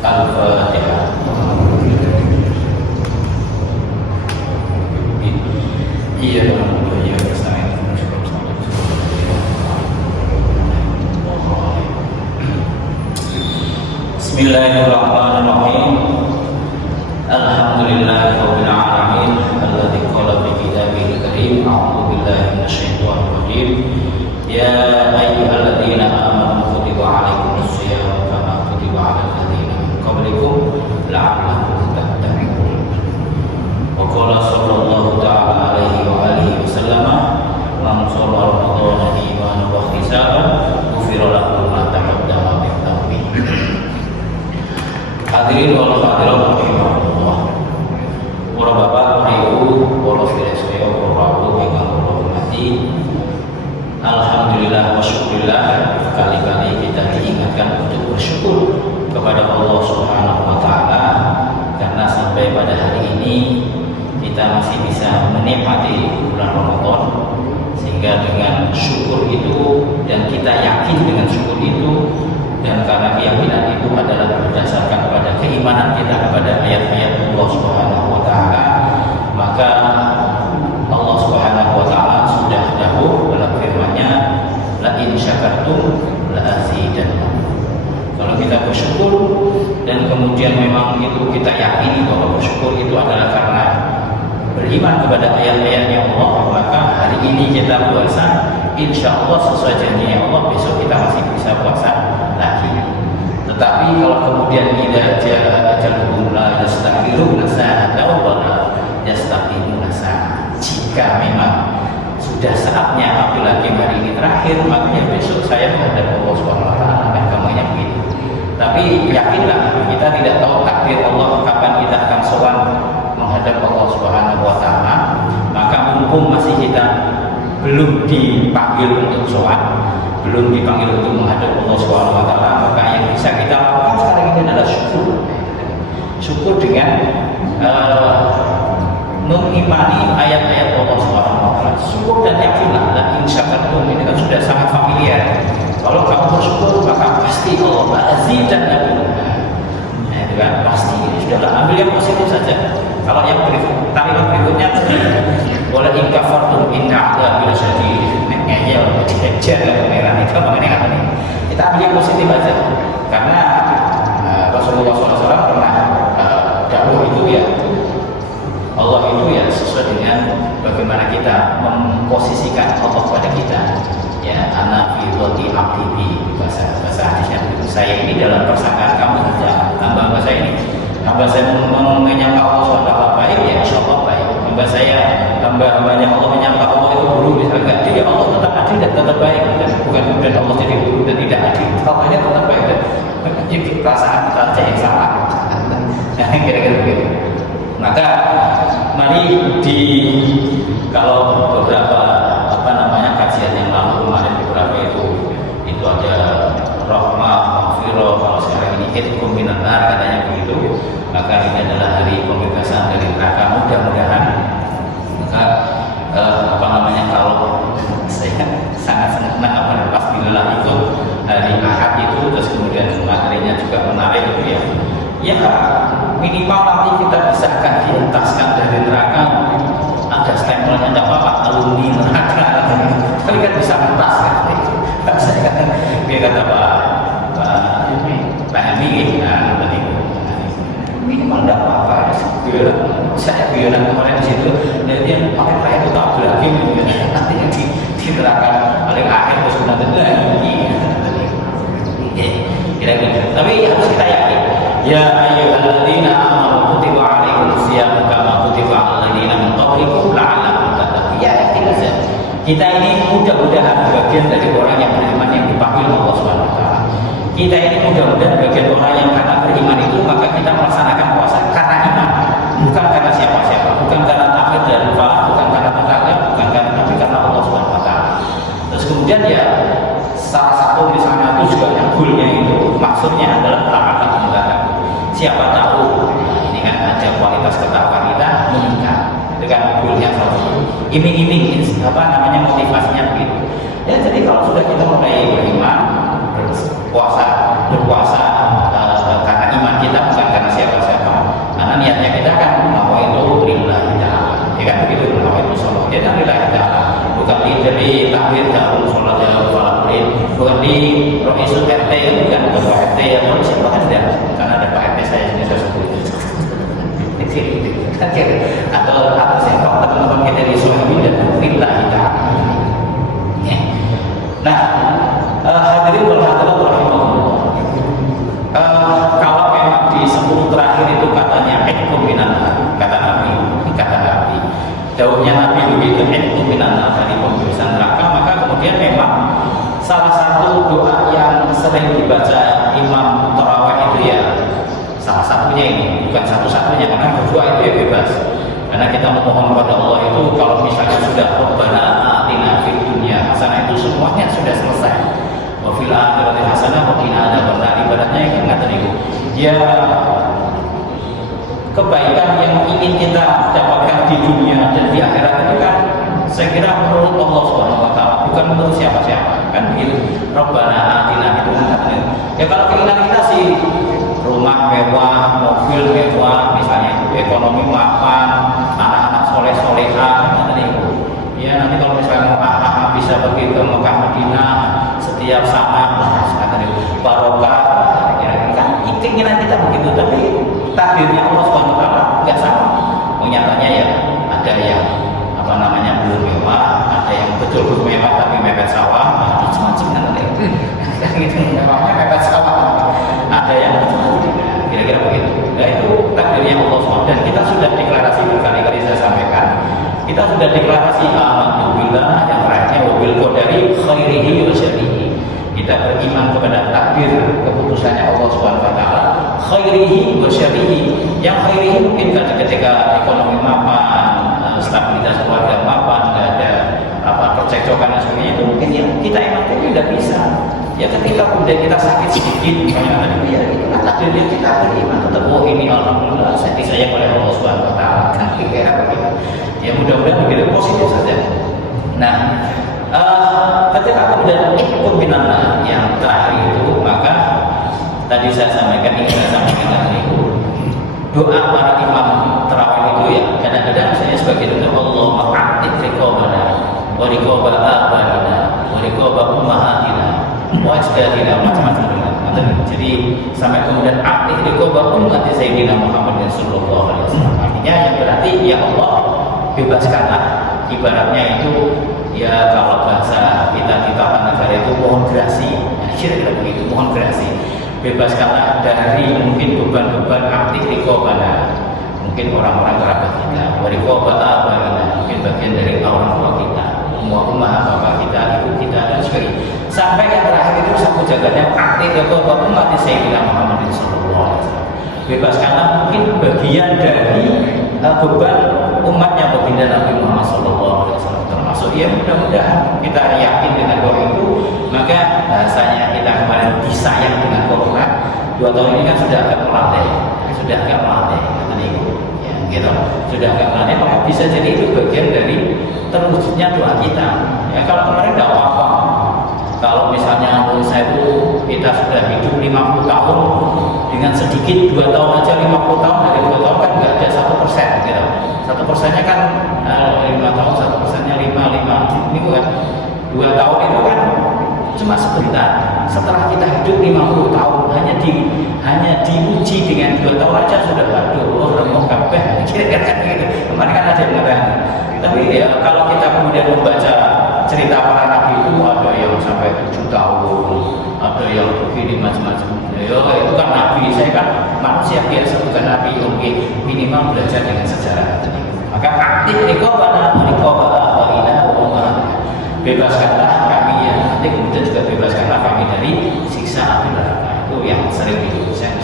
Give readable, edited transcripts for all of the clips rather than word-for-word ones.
Al-Fatihah. Iya dong, iya bersama. Bismillahirrahmanirrahim. Alhamdulillahirabbil alamin alladzi qala fi kitabihil karim a'udzu billahi minasyaitonir rajim. Ya ayyuhalladzina amanu kutiba 'alaikumus shiyam kama kutiba 'alal ladzina min qablikum la'allakum tattaqun. Wa qala sallallahu ta'ala alaihi wa alihi wasallam man shalla ramadhana imanan wa ihtisaban ghufira lahu ma taqaddama min dhanbihi. Hadirin wal hadirat rahimahullah. Para bapak, para ibu, para sedherek, para rawuh ingkang kula hormati. Alhamdulillah wa syukurillah, kali-kali kita diingatkan untuk bersyukur kepada Allah Subhanahu wa taala karena sampai pada hari ini kita masih bisa menikmati bulan Ramadan, sehingga dengan syukur itu dan kita yakin dengan syukur itu, dan karena keyakinan itu adalah berdasarkan pada keimanan kita kepada ayat-ayat Allah Subhanahu wa taala, maka Allah Subhanahu wa taala sudah dahulu dalam firman-Nya, la in syakartum la azidannakum. Kalau kita bersyukur dan kemudian memang itu kita yakini bahwa bersyukur itu adalah karena beriman kepada ayat-ayatnya Allah, maka hari ini kita puasa, insya Allah sesuai janjinya Allah, besok kita masih bisa puasa lagi. Tetapi kalau kemudian tidak jaluhum la yastaghfiruna sa'atan wa la yastaqimuna sa'atan, jika memang sudah saatnya apalagi hari ini terakhir, makanya besok saya menghadap Allah Subhanahu wa taala, kan kamunya begitu. Tapi yakinlah, kita tidak tahu takdir Allah kapan kita akan sowan menghadap Allah Subhanahu wa taala, maka mumpung masih kita belum dipanggil untuk sowan, belum dipanggil untuk menghadap Allah Subhanahu wa taala, maka yang bisa kita lakukan sekarang ini adalah syukur. Syukur dengan mengimani ayat-ayat Allah Subhanahu wa taala. Syukur dan yakinlah, la in syakartum ini kan sudah sangat familiar. Kalau kamu bersyukur maka pasti Allah azidannakum. Nah, itu kan pasti. Sudahlah, ambil yang positif saja. Kalau yang kalimat berikutnya wala in kafartum inna 'adzabi lasyadid. Ngeyel diajar merah itu mengenai apa nih? Kita ambil yang positif aja. Karena Rasulullah SAW pernah dawuh itu ya, Allah itu ya sesuai dengan bagaimana kita memposisikan Allah pada kita. Ya, ana fi dhati abdi, bahasa hadisnya begitu. Saya ini dalam persangkaan kamu saja, hamba saya ini. Hamba saya menyangka Allah SWT baik, ya insya Allah baik. Hamba-hambanya Allah menyangka Allah itu buruk, misalnya dia Allah tetap adil dan tetap baik. Dan bukan kemudian Allah jadi buruk dan tidak adil, Allahnya tetap baik. Dan jadi perasaan kita saja yang salah. Nah, kira-kira begitu. Maka mari kalau beberapa kajian yang lalu kemarin beberapa itu ada rahmah, maghfirah, kalau sekarang ini hitkum minan nar katanya begitu, maka ini adalah hari pembebasan dari neraka. Mudah-mudahan kalau saya sangat senang pas bila itu hari Ahad itu, terus kemudian materinya juga menarik itu ya minimal nanti kita bisa akan dientaskan dari neraka, ada stempelnya tidak apa-apa, alumni neraka, tapi kan bisa mentas kan. Saya kata dia kata Pak Hemi, minimal tidak apa-apa. Saya biola kemarin di situ, dan dia pakai kayak itu tak lagi, nanti di neraka paling akhir terus nanti lagi. Kira-kira. Tapi harus kita yakin. Ya ayyuhalladzina amanu kutiba 'alaikumus shiyam kama kutiba 'alal ladzina min qablikum la'allakum tattaqun. Ya, yakin saja. Kita ini mudah-mudahan bagian dari orang yang beriman yang dipanggil Allah Subhanahu wa taala. Kita ini mudah-mudahan bagian orang yang karena beriman itu maka kita melaksanakan puasa karena iman, bukan karena siapa-siapa, bukan karena takdir dan falah, bukan karena tetangga, bukan karena, tapi karena Allah Subhanahu wa taala. Terus kemudian ya salah satu misalnya itu juga yang goalnya itu maksudnya adalah la'allakum tattaqun. Siapa tahu ini kan ada kualitas ketakwaan kita meningkat, itu kan goalnya salah satu. Iming-iming motivasinya begitu. Ya, jadi kalau sudah kita mulai beriman, berpuasa karena iman kita Ya kan lillahi ta'ala. Bukan di takbir dahulu sholat dahulu falakulin, bukan di rohisul RT, bukan ketua RT atau siapa ada, karena ada Pak RT saya ini saya sebut atau siapa teman-teman kita di Suhaimi dan lillahi ta'ala. Nah, hadirin wal hadirat rahimahullah. Kalau memang di 10 terakhir itu katanya ihkum minan kata Nabi, daunnya Nabi begitu ihkum minan dari pembebasan neraka, maka kemudian memang salah satu doa yang sering dibaca imam tarawih itu ya salah satunya ini, bukan satu-satunya, karena berdoa itu ya bebas. Karena kita memohon kepada Allah itu kalau misalnya sudah Rabbana atina fid dunya hasanah itu semuanya sudah selesai. Wa fil akhirati hasanah wa qina adzabannar. Ibaratnya itu ngaten niku. Ya kebaikan yang ingin kita dapatkan di dunia dan di akhirat itu kan saya kira menurut Allah Subhanahu wa taala, bukan menurut siapa-siapa. Kan begitu. Rabbana atina itu kan. Ya kalau keinginan kita sih rumah mewah, mobil mewah, misalnya ekonomi mapan, anak-anak soleh-solehah, ya nanti kalau misalnya anak-anak bisa pergi ke Mekah Madinah setiap saat, barokah, kan keinginan kita begitu, tapi takdirnya Allah Subhanahu wa taala nggak sama. Nyatanya ya ada yang apa namanya belum mewah, ada yang betul-betul mewah tapi mepet sawah, macam-macam nanti. Gitu, memangnya mepet sawah. Ada yang kira-kira begitu. Nah itu takdirnya Allah SWT. Dan kita sudah deklarasi berkali-kali saya sampaikan. Kita sudah deklarasi amantu billah, yang terakhirnya wabil qadari khairihi wa syarrihi. Kita beriman kepada takdir keputusannya Allah Subhanahu wa taala, khairihi wa syarrihi. Yang khairihi mungkin ketika ekonomi mapan, stabilitas keluarga mapan, enggak ada apa percekcokan dan sebagainya, itu mungkin yang kita emang tidak bisa. Ya ketika kemudian kita sakit sedikit, misalnya tadi ya itu takdirnya kita beriman tetap ini alhamdulillah saya disayang oleh Allah Subhanahu wa taala. Kan kira begitu. Ya mudah-mudahan begitu positif saja. Nah, ketika kemudian ihkum minanna yang terakhir itu, maka tadi saya sampaikan itu doa para imam tarawih itu ya kadang-kadang saya sebagai doa Allahumma a'tik riqabana wa riqaba abaina wa riqaba ummahatina wajdatina macam-macam. Jadi sampai kemudian aktif riqaba ummati sayyidina Muhammad sallallahu alaihi wasallam. Artinya yang berarti ya Allah bebaskanlah, ibaratnya itu ya kalau bahasa kita di tata negara itu mohon grasi. Kira-kira begitu, mohon grasi. Bebaskanlah dari mungkin beban-beban aktif riqabana, mungkin orang-orang kerabat kita, wa riqaba abaina, mungkin bagian dari orang tua kita, umah bapak kita, ibu kita dan sebagainya. Sampai yang terakhir itu sapu jagatnya aktif riqaba ummati sayyidina Muhammad sallallahu alaihi wasallam. Bebaskanlah mungkin bagian dari beban umatnya baginda Nabi Muhammad sallallahu alaihi wasallam, termasuk ya mudah-mudahan kita yakin dengan doa itu, maka bahasanya kita kemarin disayang dengan Quran 2 tahun ini kan sudah agak melatih, ya, gitu, sudah agak melatih, maka bisa jadi itu bagian dari terwujudnya doa kita. Ya kalau kemarin tidak apa-apa, kalau misalnya menurut saya itu kita sudah hidup 50 tahun dengan sedikit 2 tahun aja 50 tahun dari 2 tahun kan nggak ada 1%, gitu. 1%-nya kan 5 tahun, 1%-nya 5 ini bukan 2 tahun itu kan cuma sebentar. Setelah kita hidup 50 tahun hanya diuji dengan 2 tahun aja sudah waduh remuk kabeh. Kira-kira gitu. Kemarin kan ada yang mengatakan. Tapi ya kalau kita kemudian membaca cerita para nabi itu ada yang sampai 7 tahun, ada yang begini macam-macam. Ya itu kan nabi, saya kan manusia biasa bukan nabi, oke, minimal belajar dengan sejarah tadi. Maka aktif riqabana wa bebaskanlah kami ya, nanti kemudian juga bebaskanlah kami dari siksa api neraka. Itu yang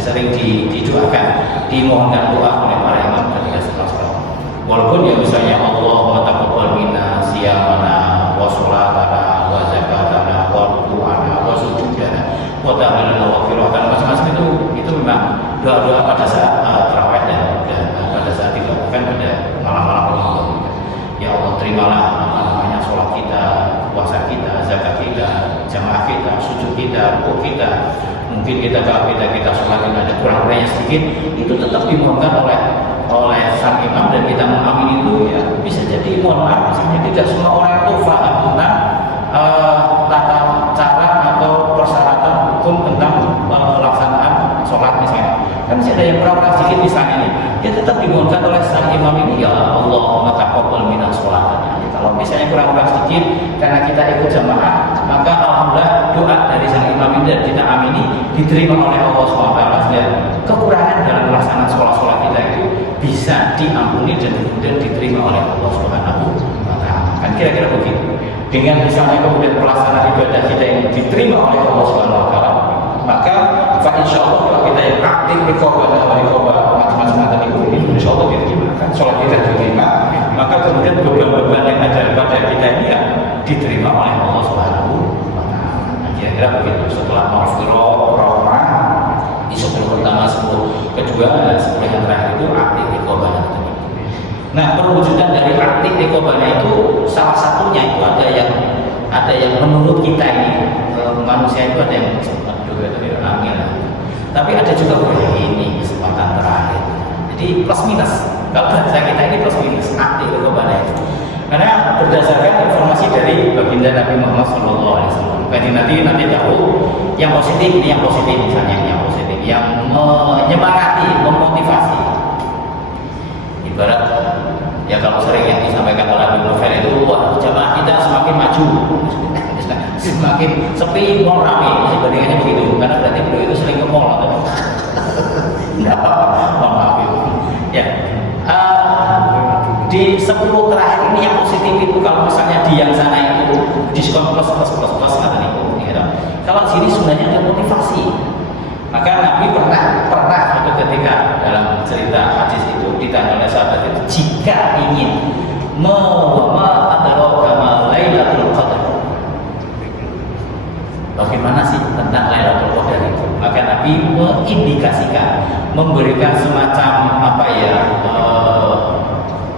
sering didoakan, dimohonkan doa oleh para imam ketika sholat. Walaupun ya misalnya Allah taqabbal minna siyamana wa sholatana wa zakatana wa ruku'ana wa sujudana wa tahmilana wa firotana, macam-macam itu memang doa-doa pada saat tarawih dan pada saat dilakukan pada malam-malam Ramadan. Ya Allah terimalah sholat kita, puasa kita, zakat kita, jamaah kita, sujud kita, rukuk kita. Mungkin kita sholat ini ada kurang-kurangnya sedikit, itu tetap dimohonkan oleh oleh sang imam dan kita mengamini itu, ya bisa jadi mohon maaf, misalnya tidak semua orang itu paham tentang tata cara atau persyaratan hukum tentang pelaksanaan sholat misalnya. Kan masih ada yang kurang sedikit misalnya nih, ya tetap dimohonkan oleh sang imam ini, ya Allah maka taqabbal minas sholatnya. Kalau misalnya kurang sedikit karena kita ikut jamaah, maka alhamdulillah doa dari sang imam ini dan kita amini diterima oleh Allah SWT, dan kekurangan dalam pelaksanaan sholat kita itu bisa diampuni dan kemudian diterima oleh Allah SWT. Kan kira-kira begitu. Dengan misalnya kemudian pelaksanaan ibadah kita ini diterima oleh Allah SWT, maka insya Allah kalau kita yang aktif macam-macam itu, insya Allah diterima. Kan sholat kita diterima, maka kemudian beban-beban yang ada pada kita ini ya diterima oleh Allah SWT. Kira-kira begitu. Setelah maghfirah, rahmah di 10 pertama, 10 kedua, dan 10 yang terakhir itu aktif iqobah. Nah, perwujudan dari aktif iqobah itu salah satunya itu ada yang menurut kita ini manusia itu ada yang dulu itu angin, tapi ada juga ini kesempatan terakhir. Jadi plus minus. Kalau bahasa kita ini plus minus aktif iqobah itu. Karena berdasarkan informasi dari baginda Nabi Muhammad SAW. Jadi nanti tahu yang positif ini, yang positif misalnya yang positif, yang menyemangati, memotivasi. Ibarat ya kalau sering yang disampaikan oleh Abu Novel itu, wah jamaah kita semakin maju, semakin sepi, mall rame, masih bandingannya begitu. Karena berarti beliau itu sering ke mall atau tidak apa-apa. Ya. Di 10 terakhir ini yang positif itu, kalau misalnya di yang sana itu diskon plus kata niku, ya. Kalau sini sebenarnya ada motivasi. Maka Nabi pernah itu ketika dalam cerita hadis itu ditanya oleh sahabat itu, jika ingin adraka Lailatul Qadar, bagaimana sih tentang Lailatul Qadar itu? Maka Nabi mengindikasikan, memberikan semacam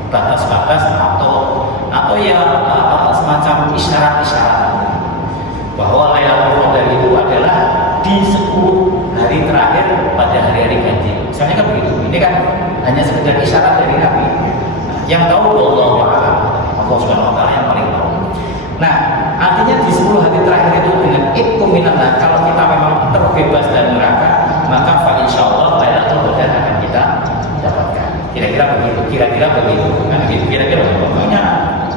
batas-batas atau ya semacam isyarat-isyarat bahwa Lailatul Qadar itu adalah di 10 hari terakhir pada hari-hari ganjil. Misalnya kan begitu. Ini kan hanya sekedar isyarat dari Nabi. Nah, yang tahu Allah Subhanahu wa taala yang paling tahu. Nah, artinya di 10 hari terakhir itu dengan itqominallah, kalau kita memang terbebas dari neraka, maka insyaallah Lailatul Qadar akan kita dapatkan. Kira-kira begitu. Kan kira-kira pokoknya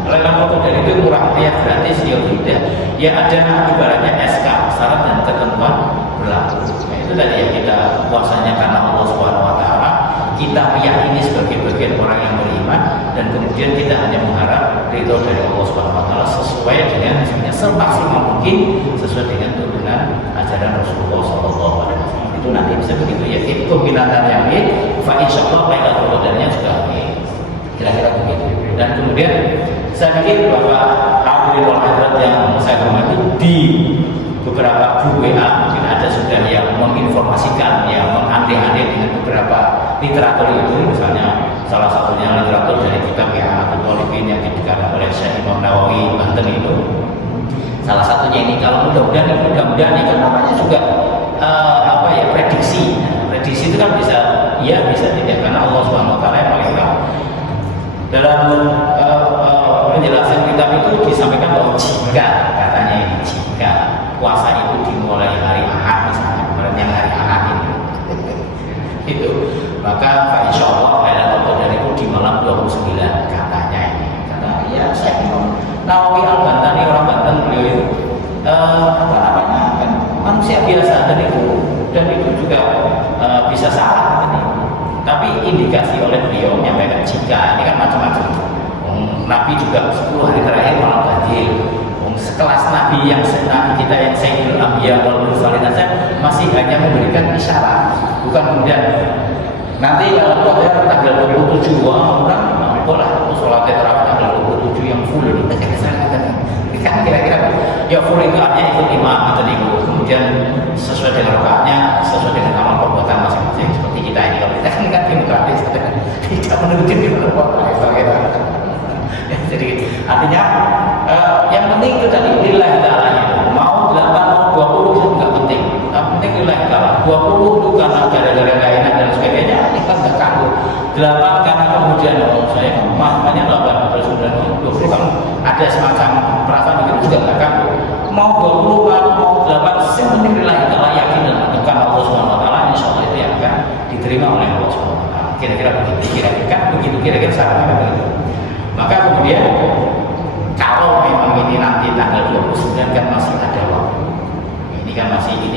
Lailatul Qadar itu murah, ya gratis, ya tidak. Ya ada ibaratnya SK, syarat dan ketentuan berlaku. Nah, itu tadi ya, kita puasanya karena Allah Subhanahu wa taala, kita meyakini sebagai bagian orang yang beriman, dan kemudian kita hanya mengharap ridho dari Allah Subhanahu wa taala sesuai dengan semaksimal mungkin sesuai dengan turunan ajaran Rasulullah sallallahu alaihi wasallam. Itu nanti bisa begitu ya, itu binatang yang ini, insyaallah Lailatul Qadarnya juga kira-kira begitu. Dan kemudian saya pikir bahwa hadirin wal hadirat yang saya hormati, di beberapa grup WA mungkin ada sudah yang menginformasikan, yang mengandai-andai dengan beberapa literatur itu, misalnya salah satunya literatur dari kitab Ihyatul Talibin yang dikarang oleh Syekh Imam Nawawi Banten itu. Salah satunya ini, kalau mudah-mudahan ini kan namanya juga prediksi. Nah, prediksi itu kan bisa iya, bisa tidak, karena Allah Subhanahu wa taala yang paling tahu. Dalam penjelasan kitab itu disampaikan bahwa jika puasa itu dimulai hari Ahad misalnya, kemarin yang hari Ahad ini itu, maka insyaallah Lailatul Qadar itu di malam 29 katanya ini. Kata ya saya Nawawi Al-Bantani, orang Banten, beliau itu kan manusia biasa, dan itu juga bisa salah ini. Tapi indikasi oleh beliau menyampaikan jika ini kan macam-macam. Nabi juga 10 hari terakhir malam ganjil. Sekelas Nabi kita yang Sayyidul Anbiya wal Mursalin saja masih hanya memberikan isyarat, bukan kemudian nanti kalau pada tanggal 27 orang boleh sholat tarawih tanggal 27 yang full itu kan kira-kira ya full itu artinya ikut imam atau kemudian sesuai dengan rakaatnya, sesuai dengan amal perbuatan masing-masing. Seperti kita ini, kalau kita kan demokratis, tidak menurutin kita. Jadi artinya yang penting itu tadi lillahi ta'ala, mau 8 mau 20 itu nggak penting. Yang penting lillahi ta'ala. 20 itu karena gara-gara gak enak dan sebagainya, ini kan nggak kanggu. 8 karena kemudian saya makanya 8 terus kemudian 20 kan ada semacam perasaan begitu juga nggak kan mau 20 kan mau 8 yang penting kita yakin dan menentukan Allah Subhanahu Wa Taala, insya Allah itu yang akan diterima oleh Allah Subhanahu Wa Taala. Kira-kira begitu, kira-kira sarannya begitu. Maka kemudian kalau memang ini nanti tanggal 29 kan masih ada waktu. Ini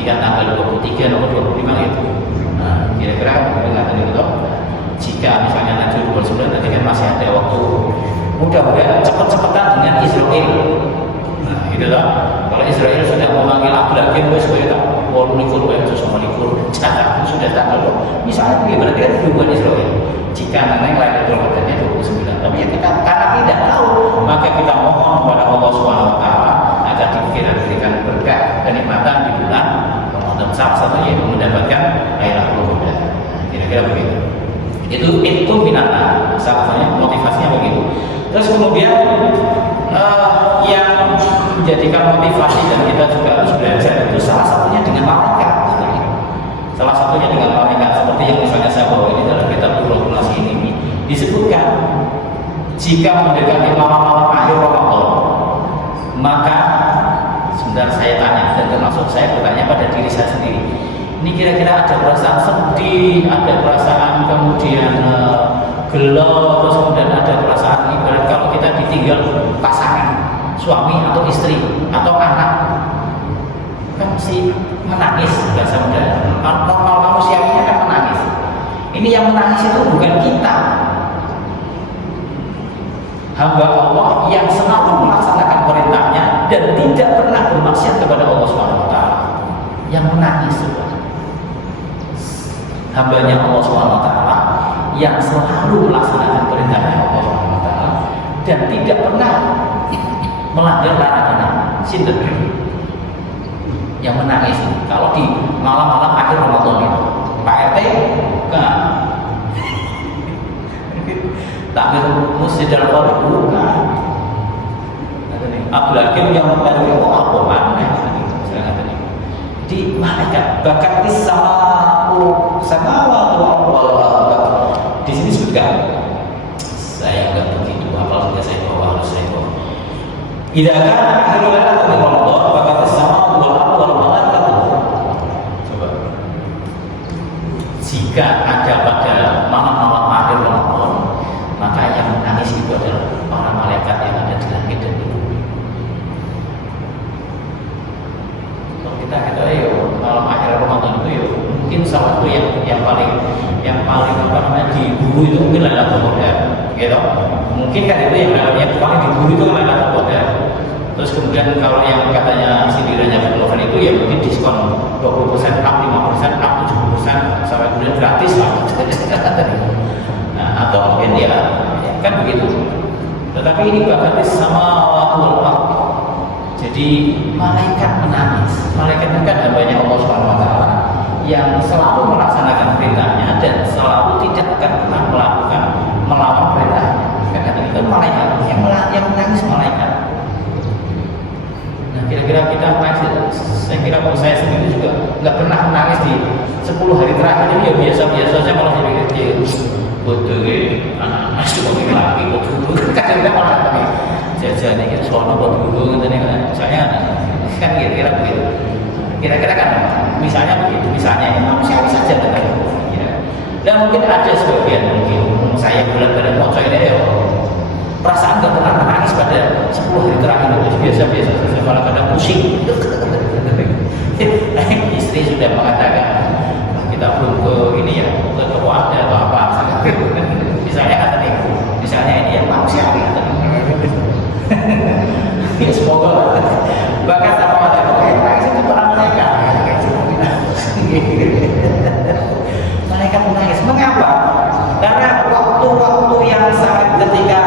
kan tanggal 23 atau 25 itu. Nah, kira-kira nggak tahu itu. Jika misalnya nanti 29 nanti kan masih ada waktu. Mudah-mudahan cepat-cepatan dengan Israel. Nah, itu lah. Kalau Israel sudah memanggil lagi wes kita walau likur itu sama likur sudah tanggal. Misalnya berarti kan hubungan Israel. Jika nanti Lailatul Qadarnya 29, tapi ya kita karena tidak tahu, maka kita mohon kepada Allah Subhanahu Wa Taala agar diberikan berkah kenikmatan di bulan Ramadan, salah satunya yaitu mendapatkan Lailatul Qadar. Kira-kira begitu. Itu binatang, salah satunya motivasinya begitu. Terus kemudian yang menjadikan motivasi dan kita juga harus belajar itu salah satunya dengan malaikat. Salah satunya dengan malaikat seperti yang misalnya saya bawa ini dalam kitab Regulasi ini disebutkan jika mendekati malam-malam akhir Ramadan, maka sebentar saya tanya dan termasuk saya bertanya pada diri saya sendiri. Ini kira-kira ada perasaan sedih, ada perasaan kemudian gelap, terus kemudian ada perasaan ibarat kalau kita ditinggal pasangan, suami atau istri atau anak, kan mesti menangis bahasa muda. Normal manusianya kan menangis. Ini yang menangis itu bukan kita, hamba Allah yang selalu melaksanakan perintahnya dan tidak pernah bermaksiat kepada Allah Subhanahu Wa Taala. Yang menangis itu hambanya Allah Subhanahu Wa Taala yang selalu melaksanakan perintahnya Allah Subhanahu Wa Taala dan tidak pernah melanggar larangan. Sinten yang menangis kalau di malam-malam akhir Ramadan itu Pak RT bukan takbir Masjidil Haram bukan Abdul Hakim yang mengajar itu apa aneh di malaikat bahkan sama di sini juga saya nggak begitu apa saja saya bawa harus saya bawa tidak akan akhirul Ramadan bahkan sama jika ada pada malam-malam akhir Ramadan, maka yang menangis itu adalah para malaikat yang ada di langit dan di bumi. Kalau kita katakan malam akhir Ramadan itu mungkin salah satu yang paling apa namanya diburu itu mungkin Lailatul Qadar, gitu. Mungkin kan itu yang paling diburu itu Lailatul Qadar. Terus kemudian kalau yang katanya sindirannya Novel itu ya mungkin diskon 20% up, 5% up, 70% sampai kemudian gratis lah. Nah, atau mungkin ya kan begitu. Tetapi ini bahkan sama waktu. Jadi malaikat menangis. Malaikat itu kan hambanya Allah Subhanahu Wa Taala yang selalu melaksanakan perintahnya dan selalu tidak akan pernah melawan perintahnya. Karena itu malaikat yang menangis malaikat. Kira-kira kita menangis, saya kira kalau saya sendiri juga nggak pernah menangis di 10 hari terakhir itu ya biasa-biasa saja. Malah saya pikir betul anak cuma mikir lagi betul kadang kita malah tapi jajan ini soalnya betul gitu nih misalnya kan kira-kira begitu, kira-kira kan misalnya begitu, misalnya manusiawi saja kan dan mungkin ada sebagian mungkin saya bulan-bulan mau saya ya perasaan nggak pernah menangis pada 10 hari terakhir itu biasa-biasa saja, malah kadang pusing. Istri sudah mengatakan kita belum ke ini ya ke toko ada atau apa misalnya kata nih, misalnya ini yang manusiawi ya semoga bahkan sama ada nangis itu orang mereka mereka menangis. Mengapa? Karena waktu-waktu yang sangat ketika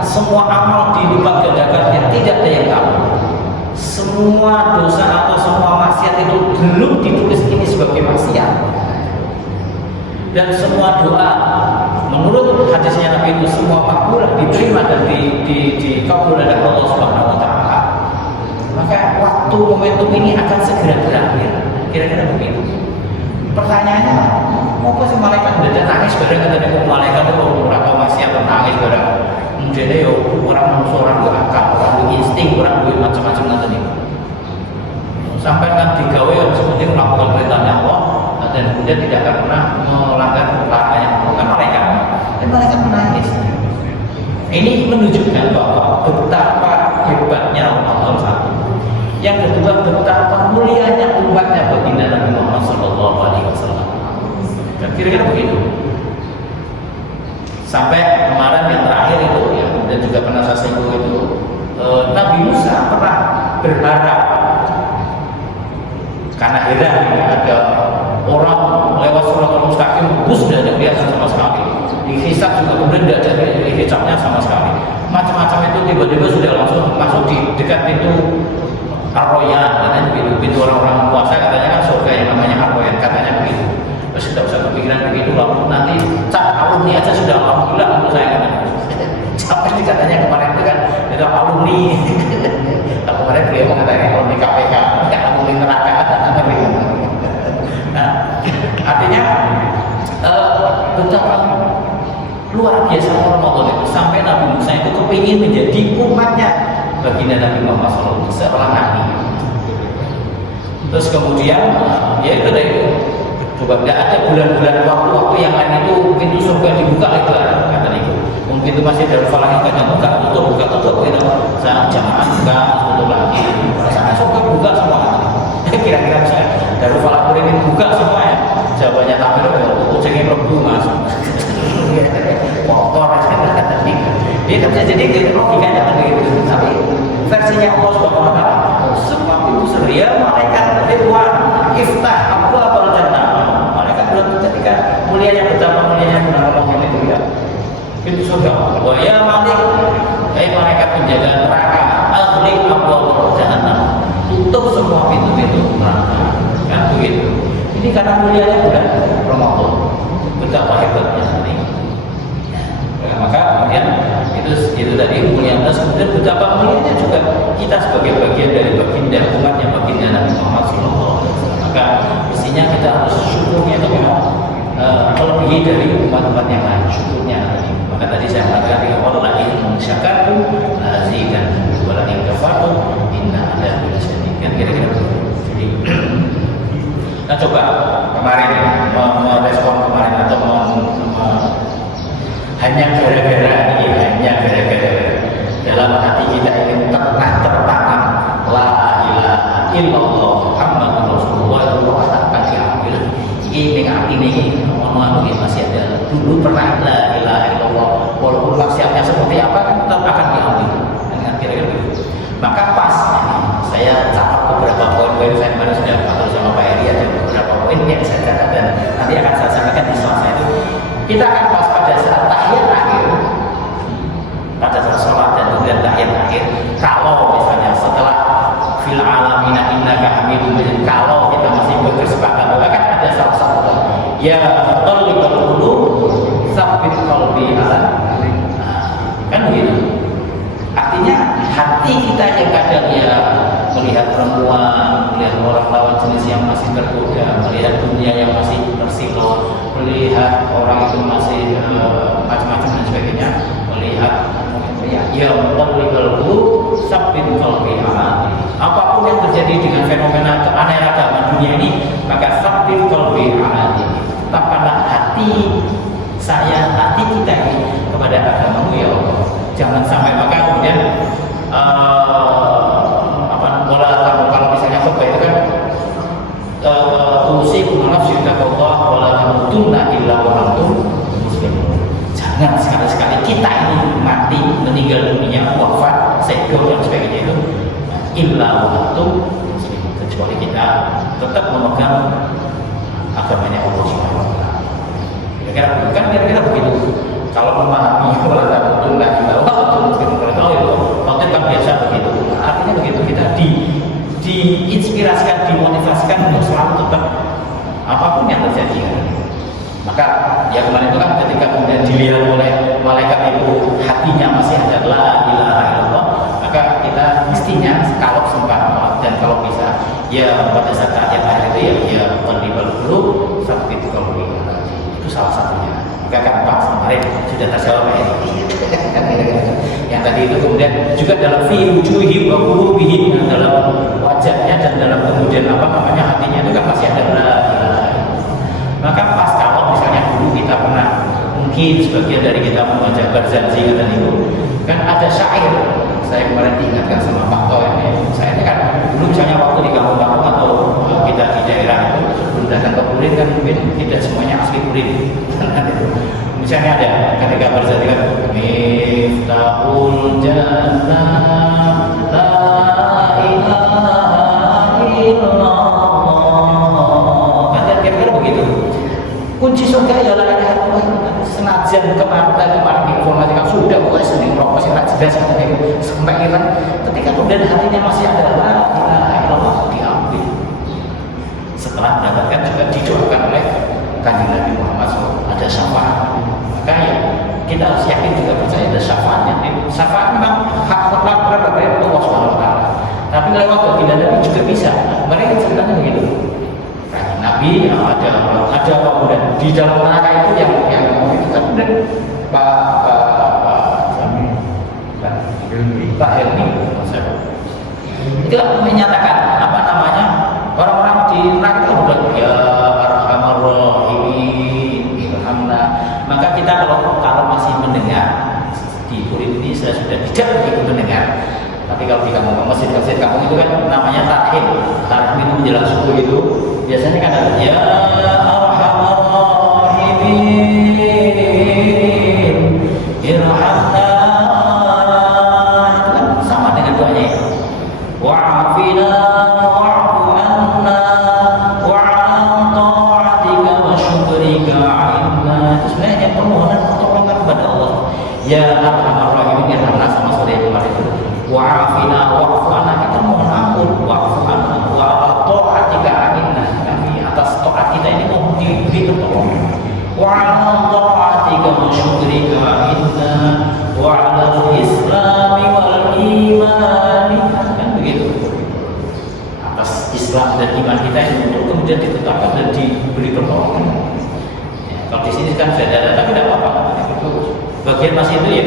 semua amal dilipat gandakan tidak ada yang tahu. Semua dosa atau semua maksiat itu belum ditulis ini sebagai maksiat. Dan semua doa menurut hadisnya Nabi itu semua makbul diterima dan dikabul oleh Allah Subhanahu Wa Taala. Maka waktu momentum ini akan segera berakhir. Kira-kira begitu. Pertanyaannya, mau sih malaikat mendadak nangis bareng katanya malaikat itu ora tau masih apa nangis bareng. Mudene yo orang orang akal, orang insting, orang macam-macam ngoten niku. Sampai kan digawe seperti melakukan perintahnya Allah dan kemudian tidak akan pernah melanggar larangan yang bukan malaikat. Dan malaikat menangis. Ini menunjukkan bahwa betapa hebatnya Ramadan satu. Yang kedua betapa mulianya umatnya baginda Nabi Muhammad SAW. Dan kira-kira begitu. Sampai kemarin yang terakhir itu ya, dan juga pernah saya singgung itu, Nabi Musa pernah berharap karena heran ya, ada orang lewat Siratal Mustaqim bus tidak ada kelihatan sama sekali, dihisab juga kemudian tidak ada hisabnya sama sekali, macam-macam itu tiba-tiba sudah langsung masuk di dekat pintu Ar-Royan, katanya begitu, pintu orang-orang puasa katanya kan surga yang namanya Ar-Royan, katanya begitu. Terus sudah usah kepikiran begitu, lalu nanti cap alumni aja sudah alhamdulillah menurut saya kan. Sampai katanya kemarin itu kan itu alumni. Kemarin beliau mengatakan alumni KPK, tidak alumni neraka. Nah, artinya betapa luar biasa Ramadan itu sampai Nabi Musa itu kepingin menjadi umatnya baginda Nabi Muhammad SAW seorang nabi. Terus kemudian ya itu tadi. Coba tidak ada bulan-bulan waktu-waktu yang lain itu pintu surga dibuka itu kata itu. Mungkin itu masih dari falah yang buka tutup gitu. Saat jamaah buka tutup lagi. Saat surga buka semua. Kira-kira misalnya dari falah ini buka semua ya. Jawabannya tapi kucingnya melebu masuk. Motor dia bisa jadi logikanya begitu. Tapi versinya Allah Subhanahu wa taala semua pintu surga malaikat Ridwan iftah abwaabal jannah. Ketika mulianya betapa mulianya bulan Ramadan itu ya pintu surga wa ya malik malaikat penjaga neraka aghliq abwaab jahannam, tutup semua pintu-pintu neraka kan begitu. Ini karena mulianya bulan Ramadan, betapa hebatnya ini. Ya, maka kemudian itu tadi mulianya, kemudian betapa mulianya juga kita sebagai bagian dari baginda umatnya baginda Nabi Muhammad SAW. Maka mestinya kita harus syukurnya itu memang melebihi dari umat-umat yang lain syukurnya. Maka tadi saya mengatakan Allah in syakartum azidan wa la in kafartum inna adzabi lasyadid. Kan kira-kira begitu. Jadi nah coba kemarin merespon kemarin atau hanya gara-gara dalam hati kita ini pernah tertanam la ilaha illallah Muhammadur Rasulullah wa akan diambil ini mohon masih ada dulu pernah la ilaha illallah walaupun maksiatnya seperti apa kan tetap akan diambil dengan kira-kira begitu. Maka pas saya catat beberapa poin-poin, saya kemarin sudah atur sama Pak Eri, ada beberapa poin yang saya catat dan nanti akan saya sampaikan di selasa itu. Kita akan pas pada saat tahiyat akhir, pada saat sholat dan kemudian tahiyat akhir. Kalau misalnya setelah fil alamina innaka hamidum majid, kalau kita masih berkesempatan, bahkan ada salah satu ya qalbul qulub tsabbit qalbi ala kan begitu. Artinya hati kita yang kadang ya melihat perempuan, melihat orang lawan jenis yang masih tergoda, melihat dunia yang masih tersilau, melihat orang itu masih macam-macam dan sebagainya, melihat ya qalbul qulub tsabbit qalbi ala. Apapun yang terjadi dengan fenomena keanekaragaman dunia ini, maka tsabbit qalbi ala. Tetapkanlah hati saya, hati kita ini kepada agamamu ya Allah. Jangan sampai maka kemudian kalau misalnya khutbah itu kan usikum nafsi taqwa wala tamutunna illa wa antum muslimun. Jangan sekali-sekali kita ini mati meninggal dunia wafat sehingga dan sebagainya itu illa wa antum muslimun, kecuali kita tetap memegang agamanya Allah Subhanahu wa taala. Kira-kira begitu. Kalau memahami wala tamutunna illa wa antum muslimun, kalau itu konten kan biasa begitu. Artinya begitu, kita diinspirasikan, dimotivasikan untuk selalu tetap apapun yang terjadi. Maka ya kemarin itu kan ketika kemudian dilihat oleh malaikat itu hatinya masih ada la ilaha illallah, maka kita mestinya kalau sempat dan kalau bisa ya pada saat yang akhir itu ya qalbul qulub tsabbit qalbi. Itu salah satunya. Maka kan pas kemarin sudah terjawab ini. Yang tadi itu kemudian juga dalam fi wujuhihim wa qulubihim, dalam wajahnya dan dalam kemudian apa namanya hatinya itu kan masih ada la ilaha illallah. Maka pas kalau misalnya dulu kita pernah mungkin sebagian dari kita membaca Barzanji dan itu kan ada syair. Saya kemarin diingatkan sama Pak Toy ini, saya kan dulu misalnya waktu di kampung-kampung atau kita di daerah itu belum datang ke Purin kan mungkin tidak semuanya asli Purin. Misalnya ada ketika Barzanji kan Miftahul Jannah la ilaha illallah, kan kira-kira begitu. Kunci surga ya la ilaha illallah. Senajan kemarin informasikan sudah mulai sering rokok sih jelas sampai hilang, ketika kemudian hatinya masih ada la ilaha illallah diambil. Setelah mendapatkan juga didoakan oleh Kanjeng Nabi Muhammad SAW ada syafaat. Maka ya kita harus yakin juga percaya ada syafaatnya. Syafaat memang hak mutlak dari Allah SWT. Tapi lewat baginda Nabi juga bisa. Mereka ceritanya begitu. Nabi ada kemudian di dalam neraka itu yang itu kemudian Pak Helmi itu menyatakan apa namanya orang-orang di neraka itu udah ya arhamar rahimin ilhamna. Maka kita kalau masih mendengar di Purim ini saya sudah tidak begitu mendengar. Tapi kalau di kampung masjid kampung itu kan namanya takhim itu menjelang subuh itu biasanya kan ada ya arhamar rahimin irhamna, itu kan sama dengan doanya itu wa'afina wa'fu anna wa'an ta'atika wa syukrika inna. Itu sebenarnya permohonan pertolongan kepada Allah. Ya arhamar rahimin irhamna sama sore kemarin itu wa'afina wa'fu anna, kita mohon ampun wa'fu anna wa ta'atika inna, kami atas taat kita ini mohon diberi pertolongan. Wa'ala ta'atika wa syukrika inna wa'ala islami wal imani, kan begitu. Atas Islam dan iman kita ini untuk kemudian ditetapkan dan diberi pertolongan. Ya, kalau di sini kan sudah ada tapi tidak apa-apa. Bagian masih itu ya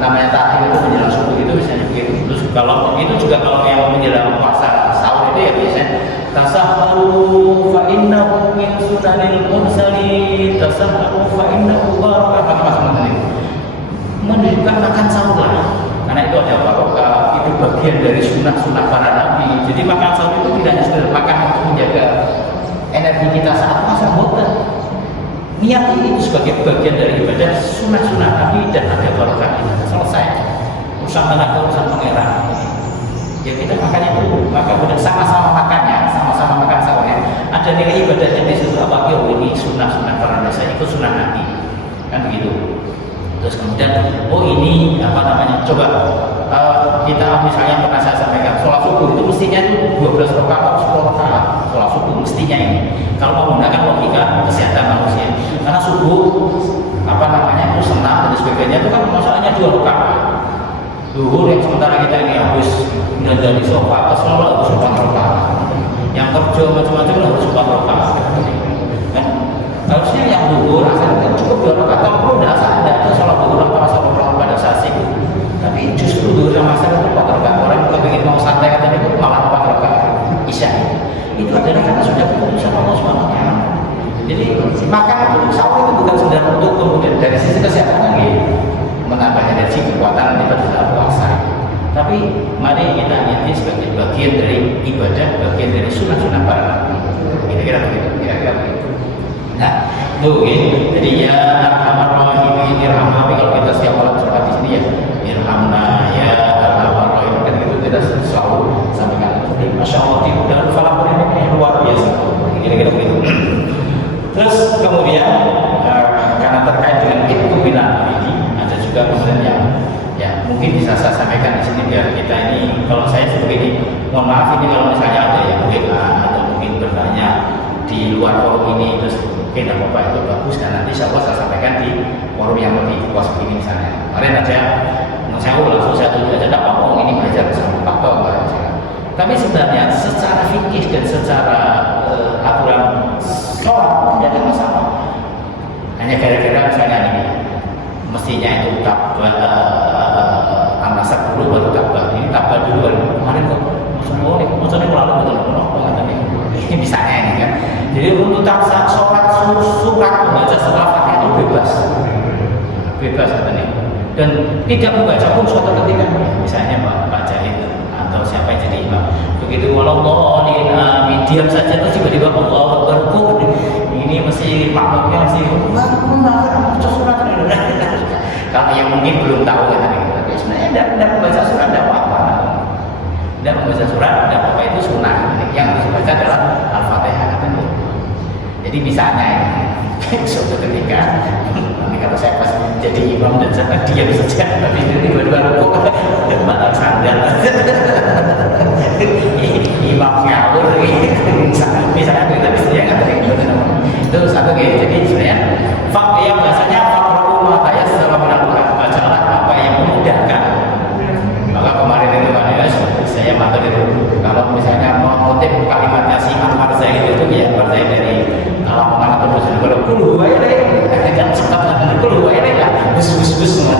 namanya takhir itu menjelang subuh itu misalnya begitu. Terus kalau itu juga kalau yang menjelang puasa sahur itu ya biasanya tasahharu fa innahu min sunanil mursalin, tasahharu fa innahu barakah, macam-macam itu menunjukkan makan sahur lah, karena itu ada barokah, itu bagian dari sunnah-sunnah para nabi. Jadi makan sahur itu tidak hanya sekedar makan untuk menjaga energi kita saat puasa, bukan. Niat itu sebagai bagian dari ibadah sunnah-sunnah Nabi dan ada barokah ini. Selesai urusan tenaga, urusan pangeran. Ya kita makannya dulu, maka kemudian sama-sama makannya, sama-sama makan sahurnya. Ada nilai ibadahnya di situ apa? Ya ini sunnah-sunnah para nabi, itu sunnah Nabi, kan begitu. Terus kemudian ini apa namanya? Coba kita misalnya pernah saya sampaikan sholat subuh itu mestinya itu 12 rakaat atau 10 rakaat sholat subuh mestinya ini. Kalau menggunakan logika kesehatan manusia, karena subuh apa namanya itu senam dan sebagainya itu kan masalahnya 2 rakaat. Zuhur yang sementara kita ini habis dari sofa ke selalu harus 4 rakaat. Yang kerja macam-macam harus 4 rakaat. Kan harusnya yang zuhur asal cukup 2 rakaat. Kalau perlu asal ada itu sholat zuhur atau sholat pada saat itu. Tapi justru zuhur sama asal itu 4 rakaat. Orang kepingin mau santai katanya itu malah 4 rakaat isya. Itu adalah karena sudah keputusan Allah SWT. Jadi makan itu sahur itu bukan sekedar untuk kemudian dari sisi kesehatan lagi menambah energi kekuatan nanti pada saat puasa. Tapi mari kita lihat sebagai bagian dari ibadah, bagian dari sunnah-sunnah para nabi. Kira-kira begitu. Nah, itu jadi ya arhamar rahimin irhamna. Kalau kita setiap malam curhat di sini ya irhamna ya arhamar rahimin, kan itu kita selalu sampaikan. Masya Allah di dalam falah ini luar biasa. Kira-kira begitu. Terus kemudian karena terkait dengan itu bilang ini ada juga kemudian yang ya mungkin bisa saya sampaikan di sini biar kita ini, kalau saya seperti ini, mohon maaf ini kalau misalnya ada yang WA atau mungkin bertanya di luar forum ini terus mungkin apa itu bagus dan nanti insya Allah saya sampaikan di forum yang lebih luas begini misalnya. Kemarin aja saya langsung saya tunjuk aja apa ini belajar bersama Pak Tom aja. Tapi sebenarnya secara fikih dan secara aturan sholat tidak ada masalah. Hanya gara-gara misalnya mestinya itu anasak dulu baru tabah. Ini tabah dulu kemarin kok maksudnya lalu betul ini misalnya ini kan. Jadi untuk sholat surat membaca setelah Fatihah itu bebas katanya. Dan tidak membaca pun suatu ketika, misalnya Pak Jahid atau siapa yang jadi imam, begitu walau amin diam saja terus tiba-tiba Allah berkut ini masih makmumnya masih baca surat. Kalau yang mungkin belum tahu katanya, tapi sebenarnya tidak membaca surat tidak apa-apa. Tidak membaca surat tidak apa-apa, itu sunnah. Yang harus dibaca adalah Al-Fatihah katanya. Jadi misalnya suatu ketika nanti kalau saya pas jadi imam dan saya diam saja, tapi itu dua-dua rukuk malah sandal imam ngawur misalnya tapi dia nggak tahu itu satu kayak. Jadi sebenarnya yang bahasanya fakru matanya setelah melakukan bacalah apa yang memudahkan. Maka kemarin itu kan ya saya matur itu kalau misalnya mau motif kalimatnya si Anwar Zaid itu ya Anwar Zaid dari Lamongan atau Bojonegoro, kalau kulu aja deh kan sempat kulu aja deh lah bus semua.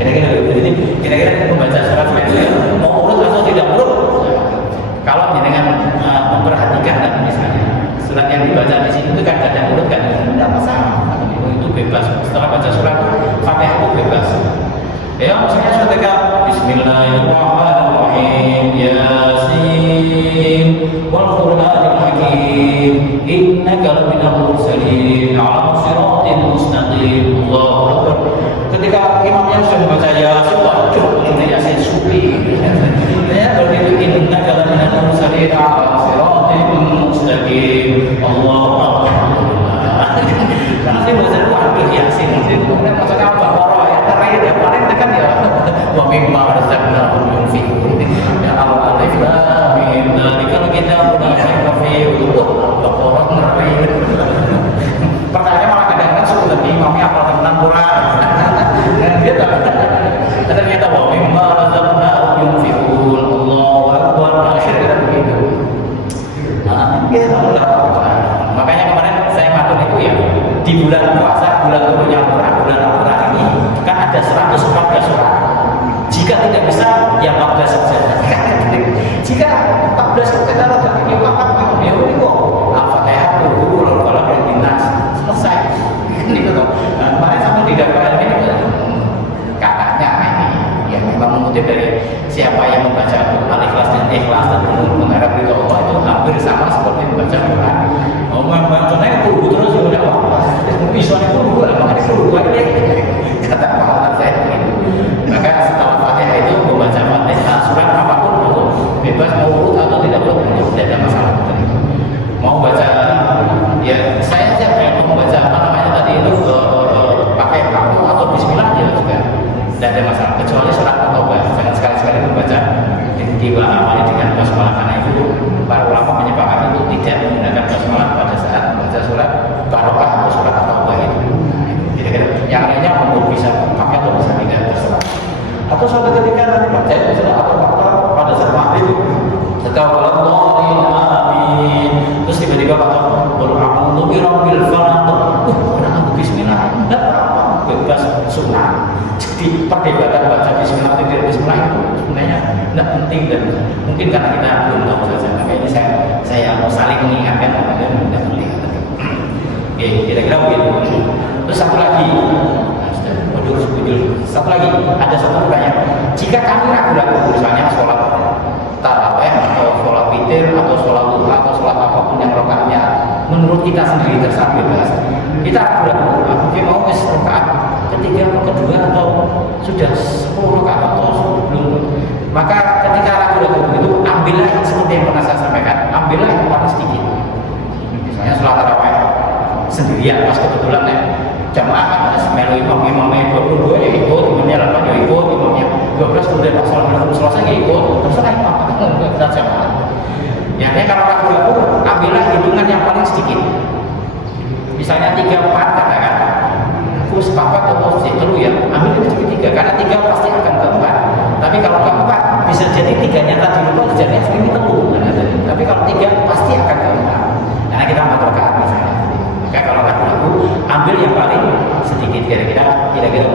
Kira-kira membaca surat itu mau urut atau tidak urut. Kalau dengan memperhatikan kan misalnya surat yang dibaca di sini itu kan kadang urut kan tidak masalah, itu bebas. Setelah baca surat Fatihah itu bebas. Ya misalnya ketika Bismillahirrahmanirrahim Yasin wal Qur'anil Hakim innaka laminal mursalin ala siratin mustaqim. Allahu Akbar. Ketika imamnya sudah membaca Yasin, waduh ini Yasin sufi. Ya begitu innaka laminal mursalin ala siratin mustaqim. Allahu Akbar. Karena saya baca waduh Yasin kemudian maksudnya apa? Ya paling tekan ya wa mimma razaqnahum yunfiqun ya alif lam mim dzalikal kitabul la raiba fihi Al-Qur'an ngerti. Pertanyaannya malah kadang-kadang suku lebih imamnya apa tentang Quran dan dia ternyata wa mimma razaqnahum yunfiqun. Allahu Akbar. Akhirnya begitu. Makanya kemarin saya matur itu ya di bulan puasa, bulan turunnya Al-Quran, bulan Al-Quran ini kan ada 114 surat. Jika tidak bisa ya 14 saja. Jika 14 kita dapat ini apa ya ini kok Al-Fatihah dulu kalau dinas selesai. Ini betul. Kemarin sampai tidak ini katanya ini ya memang mengutip dari siapa yang membaca Al-Ikhlas dan Ikhlas dan mengharap ridho Allah itu hampir sama seperti membaca Quran. Oh, bacanya kudu terus ya udah apa? Visualnya kudu lah, makanya kudu aja kata pengalaman saya begitu. Maka setelah Fatihah itu membaca Fatihah surat apapun itu bebas mau urut atau tidak urut tidak ada masalah. Mau baca ya saya aja kayak mau baca apa namanya tadi itu pakai kamu atau Bismillah ya juga tidak ada masalah kecuali surat At-Taubah. Jangan sekali-sekali membaca tiba amali dengan basmalah karena itu para ulama menyepakati itu tidak menggunakan basmalah pada saat membaca surat Barokah atau surat At-Taubah itu. Jadi yang lainnya mau bisa pakai atau bisa tidak terserah. Atau suatu ketika nanti baca itu sudah atau pada saat maghrib setelah Allahin amin terus tiba-tiba kata qul a'udzu birabbil falaq. Aku bismillah. Tidak apa-apa, bebas sunnah. Jadi perdebatan baca bismillah atau tidak bismillah itu sebenarnya tidak penting dan mungkin karena kita belum tahu saja. Makanya saya mau saling mengingatkan makanya tidak penting. Oke, kira-kira begitu. Terus satu lagi, satu lagi ada satu pertanyaan. Jika kami ragu-ragu misalnya sholat tarawih atau sholat witir atau sholat duha atau sholat apapun yang rakaatnya menurut kita sendiri terserah bebas. Kita ragu-ragu, mungkin mau ke rakaat ketiga atau kedua atau sudah 10 rakaat atau belum. Maka ketika ragu-ragu begitu, ambillah yang seperti yang pernah saya sampaikan, ambillah yang paling sedikit. Misalnya sholat tarawih sendirian pas kebetulan ya jamaah kan ada semelu imamnya 22 ya ikut, imamnya 8 ya ikut, imamnya 12 kemudian pas sholat selesai ya ikut, terserah imam kita jamaah. Ya kalau ragu-ragu ambillah hitungan yang paling sedikit. Misalnya 3-4 katakan aku sepakat atau dulu ya ambil itu jadi 3 karena 3 pasti akan keempat. Tapi kalau keempat bisa jadi 3-nya tadi lupa jadi ini telur. Tapi kalau 3 pasti akan keempat karena kita 4 rakaat misalnya. Maka kalau ragu-ragu ambil yang paling sedikit kira-kira begitu.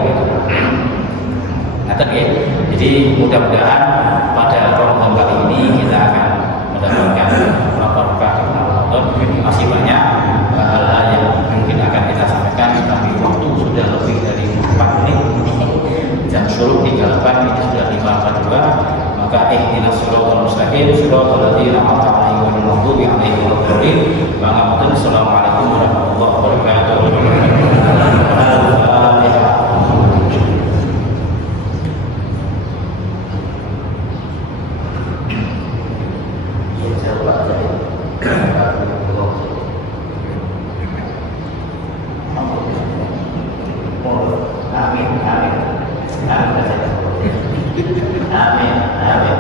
Jadi mudah-mudahan pada Ramadan kali ini kita akan mendapatkan berkah di Ramadan. Masih banyak hal-hal yang mungkin akan kita sampaikan, tapi waktu sudah lebih dari 4 menit. Jam suruh 38, ini sudah 5:42. Maka ihdinas siratal mustaqim, siratal ladzina an'amta 'alaihim ghairil maghdubi 'alaihim waladdallin. Assalamualaikum warahmatullahi wabarakatuh. Al-Fatihah. Amin, amin, amin, amin, amin.